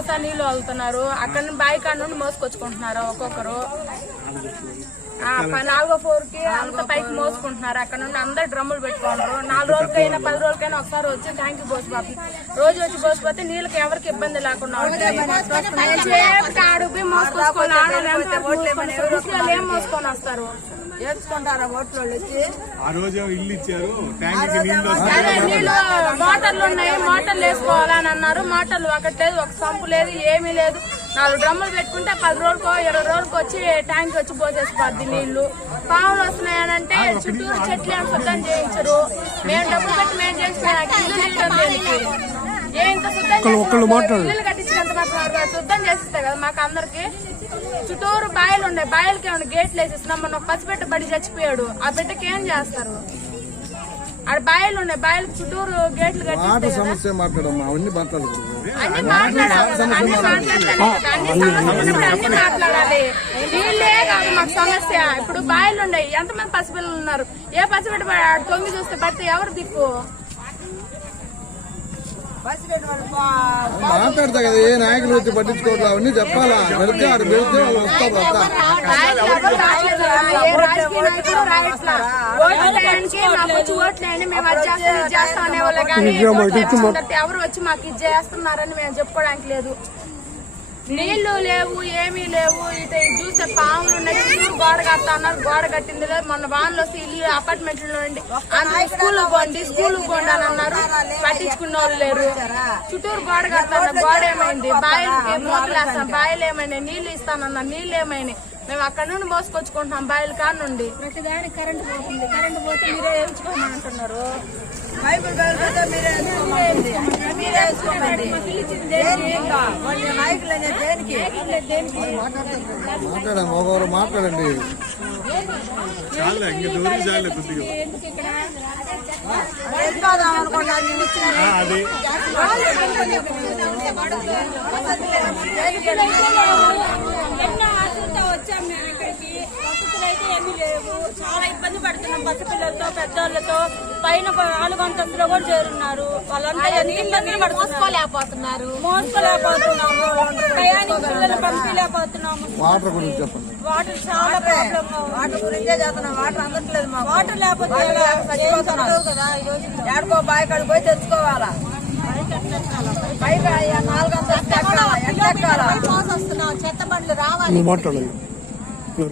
ఒకసారి నీళ్లు వదులుతున్నారు. అక్కడ నుండి బావి కాడ నుండి మోసుకొచ్చుకుంటున్నారు ఒక్కొక్కరు. 4వ ఫ్లోర్ కి అంత పైకి మోసుకుంటున్నారు. అక్కడ నుండి అందరు డ్రమ్ములు పెట్టుకుంటారు. 4 రోజులకైనా 10 రోజులకైనా ఒకసారి వచ్చి ట్యాంక్ పోసిపోతుంది. రోజు వచ్చి పోసిపోతే నీళ్ళకి ఎవరికి ఇబ్బంది లేకుండా అడుగు మోసుకొచ్చుకోవాలి. ఏం మోసుకొని వస్తారు, ఏడ్చుకుంటారా ఓట్లు వచ్చి నీళ్ళు మోటార్లు ఉన్నాయి, మోటార్లు వేసుకోవాలని అన్నారు. మోటార్లు ఒకటి లేదు, ఒక సంపు లేదు, ఏమీ లేదు. 4 డ్రమ్ములు పెట్టుకుంటే 10 రోజులకో 20 రోజులకి వచ్చి ట్యాంక్ వచ్చి పోసేసిపోద్ది నీళ్లు. పాములు వస్తున్నాయనంటే చుట్టూరు చెట్లు ఏం శుద్ధం చేయించరు. మేము డబ్బులు పెట్టి మేము చేయించుకున్నాం. ఇల్లు కట్టించినంత మాత్రం శుద్ధం చేసిస్తాయి కదా మాకు అందరికి. చుట్టూరు బాయలు ఉన్నాయి, బాయలకి ఏమైనా గేట్లు వేసేస్తున్నాం. మన ఒక పసిబిడ్డ బడి చచ్చిపోయాడు, ఆ బిడ్డకి ఏం చేస్తారు? ఆడ బాయలు ఉన్నాయి, బాయలకు చుట్టూరు గేట్లు కట్టిస్తాయి. అన్ని మాట్లాడాలి. వీళ్ళే కాదు మాకు సమస్య. ఇప్పుడు బాయలు ఉన్నాయి, ఎంతమంది పసిపిల్లలు ఉన్నారు. ఏ పసిబిడ్డ తొంగి చూస్తే పడితే ఎవరు దిక్కు? మాట్లాడతా కదా, ఏ నాయకులు వచ్చి పట్టించుకోవట్లేదు అవన్నీ చెప్పాలా. పెడితే ఆడు పెడితే వాళ్ళు వస్తారు. ఎవరు వచ్చి మాకు ఇది చేస్తున్నారని మేము చెప్పుకోవడానికి లేదు. నీళ్లు లేవు, ఏమీ లేవు. ఇటు చూస్తే పాములు ఉన్నాయి. గోడ కడతా అన్నారు, గోడ కట్టింది లేదు. మొన్న వాన్లు వస్తే ఇల్లు అపార్ట్మెంట్లో నుండి అందరూ స్కూల్ పోండి అని అన్నారు. పట్టించుకున్న వాళ్ళు లేరు. చుట్టూరు గోడ కడతా అన్నారు, గోడ ఏమైంది? బాయిలకి మోకలేస్తాం, బాయిలు ఏమైనాయి? నీళ్లు ఇస్తానన్నా, నీళ్లు ఏమైనాయి? మేము అక్కడ నుండి మోసుకొచ్చుకుంటున్నాం బాయిల కాడ నుండి. ప్రతిదానికి కరెంటు పోతుంది, కరెంటు పోతే మీరే వేయించుకోమని అంటున్నారు. బైబుల్ బయలుపోతే మీరే వేసుకోమండి. మాట్లాడండి, ఒకరు మాట్లాడండి. వచ్చాం మేము ఇక్కడికి. వసతులు అయితే ఏమీ లేవు, చాలా ఇబ్బంది పడుతున్నాం. పసిపిల్లలతో పెద్దోళ్ళతో పైన 4 అంతస్తులో కూడా చేరున్నారు. వాళ్ళంతా ఎంత ఇబ్బందులు మోసుకోలేకపోతున్నాము. టయానికి పిల్లలు పంపించలేకపోతున్నాము. వాటర్ గురించి చెప్పండి. వాటర్ చాలా ప్రాబ్లం. వాటర్ గురించే చేస్తున్నాం. వాటర్ అందట్లేదు మాకు. వాటర్ లేకపోతే కదా ఏడుకో బాయ్ కాడికి పోయి తెచ్చుకోవాలా. పైగా 4 అంతస్తులు ఎక్కాలా. వస్తున్నాం. చెత్త బండ్లు రావాలి.